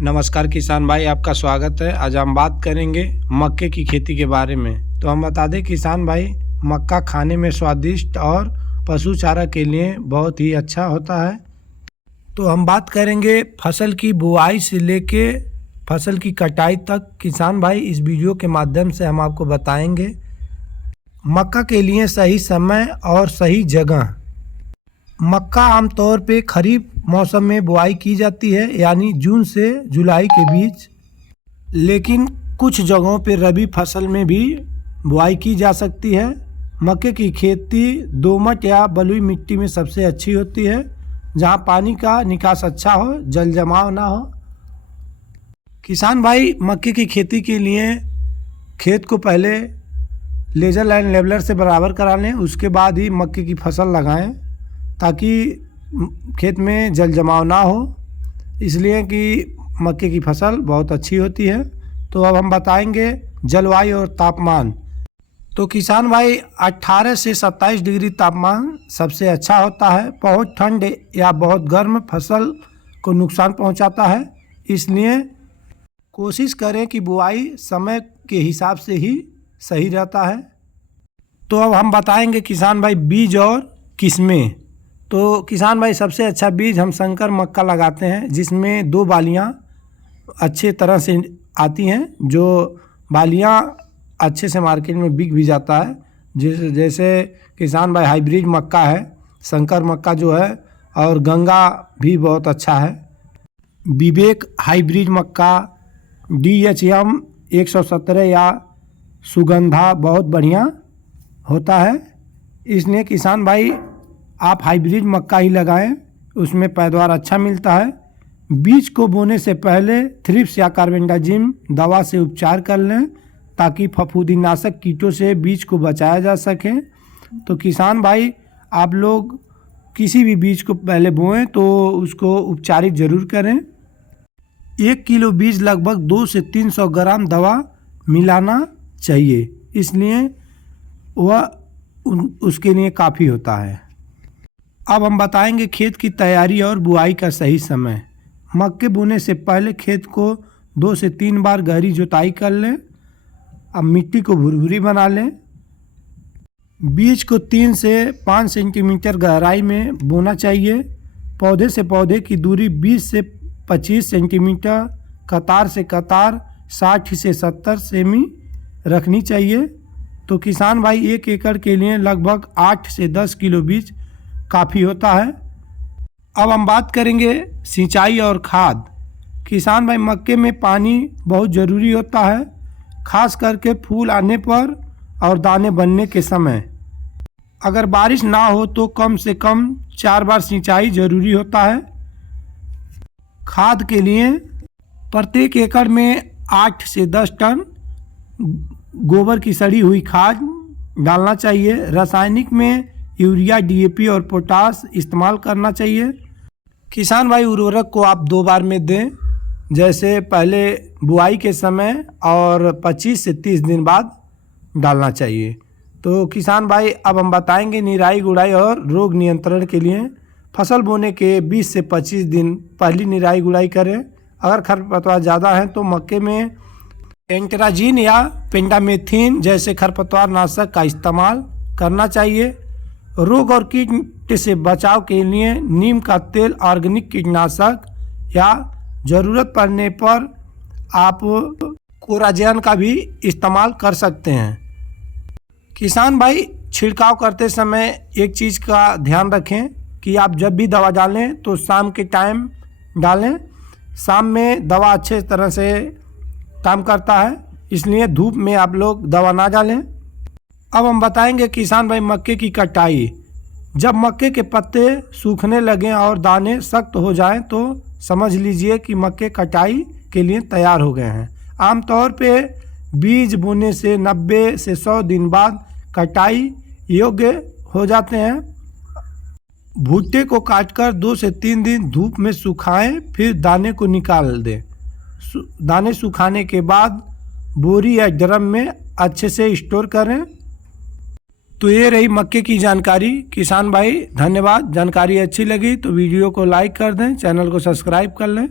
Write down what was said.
नमस्कार किसान भाई, आपका स्वागत है। आज हम बात करेंगे मक्के की खेती के बारे में। तो हम बता दें किसान भाई, मक्का खाने में स्वादिष्ट और पशु चारा के लिए बहुत ही अच्छा होता है। तो हम बात करेंगे फसल की बुआई से लेके फसल की कटाई तक। किसान भाई, इस वीडियो के माध्यम से हम आपको बताएंगे मक्का के लिए सही समय और सही जगह। मक्का आमतौर पे खरीफ मौसम में बुआई की जाती है, यानी जून से जुलाई के बीच। लेकिन कुछ जगहों पे रबी फसल में भी बुआई की जा सकती है। मक्के की खेती दोमट या बलुई मिट्टी में सबसे अच्छी होती है, जहां पानी का निकास अच्छा हो, जल जमाव ना हो। किसान भाई, मक्के की खेती के लिए खेत को पहले लेजर लाइन लेवलर से बराबर करा लें, उसके बाद ही मक्के की फसल लगाएं, ताकि खेत में जल जमाव ना हो, इसलिए कि मक्के की फसल बहुत अच्छी होती है। तो अब हम बताएंगे जलवायु और तापमान। तो किसान भाई, 18 से 27 डिग्री तापमान सबसे अच्छा होता है। बहुत ठंड या बहुत गर्म फसल को नुकसान पहुंचाता है, इसलिए कोशिश करें कि बुआई समय के हिसाब से ही सही रहता है। तो अब हम बताएंगे किसान भाई बीज और किस्में। तो किसान भाई, सबसे अच्छा बीज हम संकर मक्का लगाते हैं, जिसमें 2 बालियां अच्छे तरह से आती हैं। जो बालियां अच्छे से मार्केट में बिक भी जाता है। जैसे किसान भाई हाइब्रिड मक्का है, संकर मक्का जो है, और गंगा भी बहुत अच्छा है। विवेक हाइब्रिड मक्का, DHM 117 या सुगंधा बहुत बढ़िया होता है। इसलिए किसान भाई, आप हाइब्रिड मक्का ही लगाएं, उसमें पैदावार अच्छा मिलता है। बीज को बोने से पहले थ्रिप्स या कार्बेंडाजिम दवा से उपचार कर लें, ताकि फफूंदीनाशक कीटों से बीज को बचाया जा सके। तो किसान भाई, आप लोग किसी भी बीज को पहले बोएं तो उसको उपचारित ज़रूर करें। 1 किलो बीज लगभग 200 से 300 ग्राम दवा मिलाना चाहिए, इसलिए वह उसके लिए काफ़ी होता है। अब हम बताएंगे खेत की तैयारी और बुआई का सही समय। मक्के बोने से पहले खेत को 2 से 3 बार गहरी जुताई कर लें। अब मिट्टी को भुरभुरी बना लें। बीज को 3 से 5 सेंटीमीटर गहराई में बोना चाहिए। पौधे से पौधे की दूरी 20 से 25 सेंटीमीटर, कतार से कतार 60 से 70 सेमी रखनी चाहिए। तो किसान भाई, 1 एकड़ के लिए लगभग 8 से 10 किलो बीज काफ़ी होता है। अब हम बात करेंगे सिंचाई और खाद। किसान भाई, मक्के में पानी बहुत ज़रूरी होता है, खास करके फूल आने पर और दाने बनने के समय। अगर बारिश ना हो तो कम से कम 4 बार सिंचाई ज़रूरी होता है। खाद के लिए प्रत्येक एकड़ में 8 से 10 टन गोबर की सड़ी हुई खाद डालना चाहिए। रासायनिक में यूरिया, DAP और पोटास इस्तेमाल करना चाहिए। किसान भाई, उर्वरक को आप 2 बार में दें, जैसे पहले बुआई के समय और 25 से 30 दिन बाद डालना चाहिए। तो किसान भाई, अब हम बताएंगे निराई गुड़ाई और रोग नियंत्रण के लिए। फसल बोने के 20 से 25 दिन पहली निराई गुड़ाई करें। अगर खरपतवार ज़्यादा है तो मक्के में एंट्राजीन या पेंडामेथिन जैसे खरपतवार नाशक का इस्तेमाल करना चाहिए। रोग और कीट से बचाव के लिए नीम का तेल, ऑर्गेनिक कीटनाशक, या ज़रूरत पड़ने पर आप कोराजेन का भी इस्तेमाल कर सकते हैं। किसान भाई, छिड़काव करते समय एक चीज़ का ध्यान रखें कि आप जब भी दवा डालें तो शाम के टाइम डालें। शाम में दवा अच्छे तरह से काम करता है, इसलिए धूप में आप लोग दवा ना डालें। अब हम बताएंगे किसान भाई मक्के की कटाई। जब मक्के के पत्ते सूखने लगें और दाने सख्त हो जाएं तो समझ लीजिए कि मक्के कटाई के लिए तैयार हो गए हैं। आमतौर पे बीज बोने से 90 से 100 दिन बाद कटाई योग्य हो जाते हैं। भुट्टे को काटकर 2 से 3 दिन धूप में सुखाएं, फिर दाने को निकाल दें। दाने सुखाने के बाद बोरी या ड्रम में अच्छे से स्टोर करें। तो ये रही मक्के की जानकारी। किसान भाई धन्यवाद। जानकारी अच्छी लगी तो वीडियो को लाइक कर दें, चैनल को सब्सक्राइब कर लें।